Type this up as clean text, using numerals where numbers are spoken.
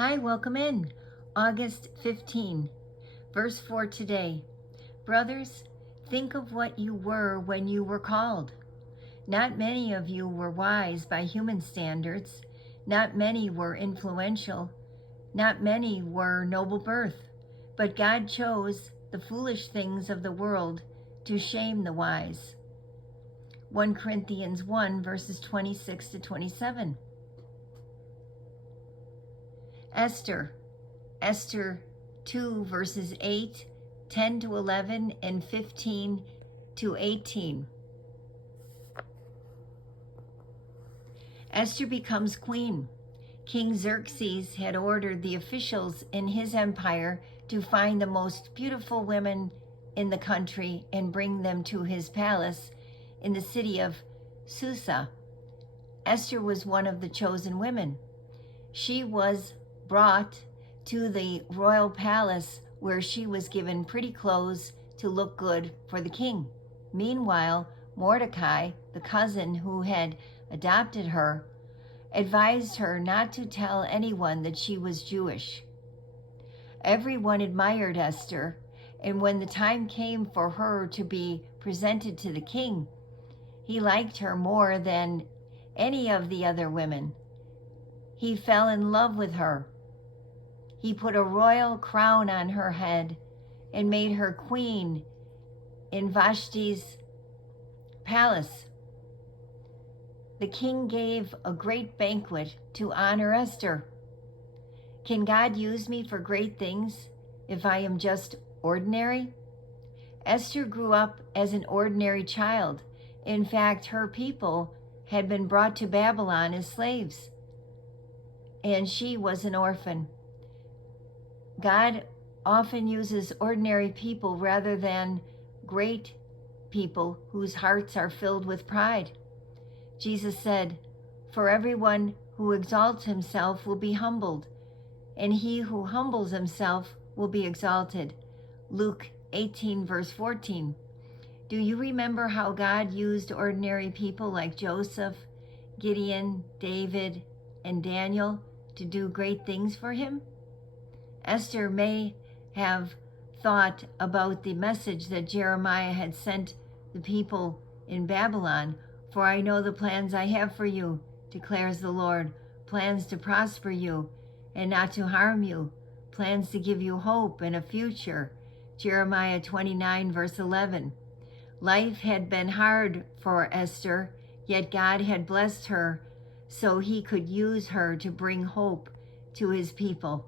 Hi, welcome in. August 15, verse 4 today. Brothers, think of what you were when you were called. Not many of you were wise by human standards. Not many were influential. Not many were noble birth. But God chose the foolish things of the world to shame the wise. 1 Corinthians 1, verses 26 to 27. Esther 2, verses 8, 10 to 11, and 15 to 18. Esther becomes queen. King Xerxes had ordered the officials in his empire to find the most beautiful women in the country and bring them to his palace in the city of Susa. Esther was one of the chosen women. She was brought to the royal palace where she was given pretty clothes to look good for the king. Meanwhile, Mordecai, the cousin who had adopted her, advised her not to tell anyone that she was Jewish. Everyone admired Esther, and when the time came for her to be presented to the king, he liked her more than any of the other women. He fell in love with her. He put a royal crown on her head and made her queen in Vashti's palace. The king gave a great banquet to honor Esther. Can God use me for great things if I am just ordinary? Esther grew up as an ordinary child. In fact, her people had been brought to Babylon as slaves, and she was an orphan. God often uses ordinary people rather than great people whose hearts are filled with pride. Jesus said, "For everyone who exalts himself will be humbled, and he who humbles himself will be exalted." Luke 18, verse 14. Do you remember how God used ordinary people like Joseph, Gideon, David, and Daniel to do great things for him? Esther may have thought about the message that Jeremiah had sent the people in Babylon. "For I know the plans I have for you, declares the Lord, plans to prosper you and not to harm you, plans to give you hope and a future." Jeremiah 29, verse 11. Life had been hard for Esther, yet God had blessed her so he could use her to bring hope to his people.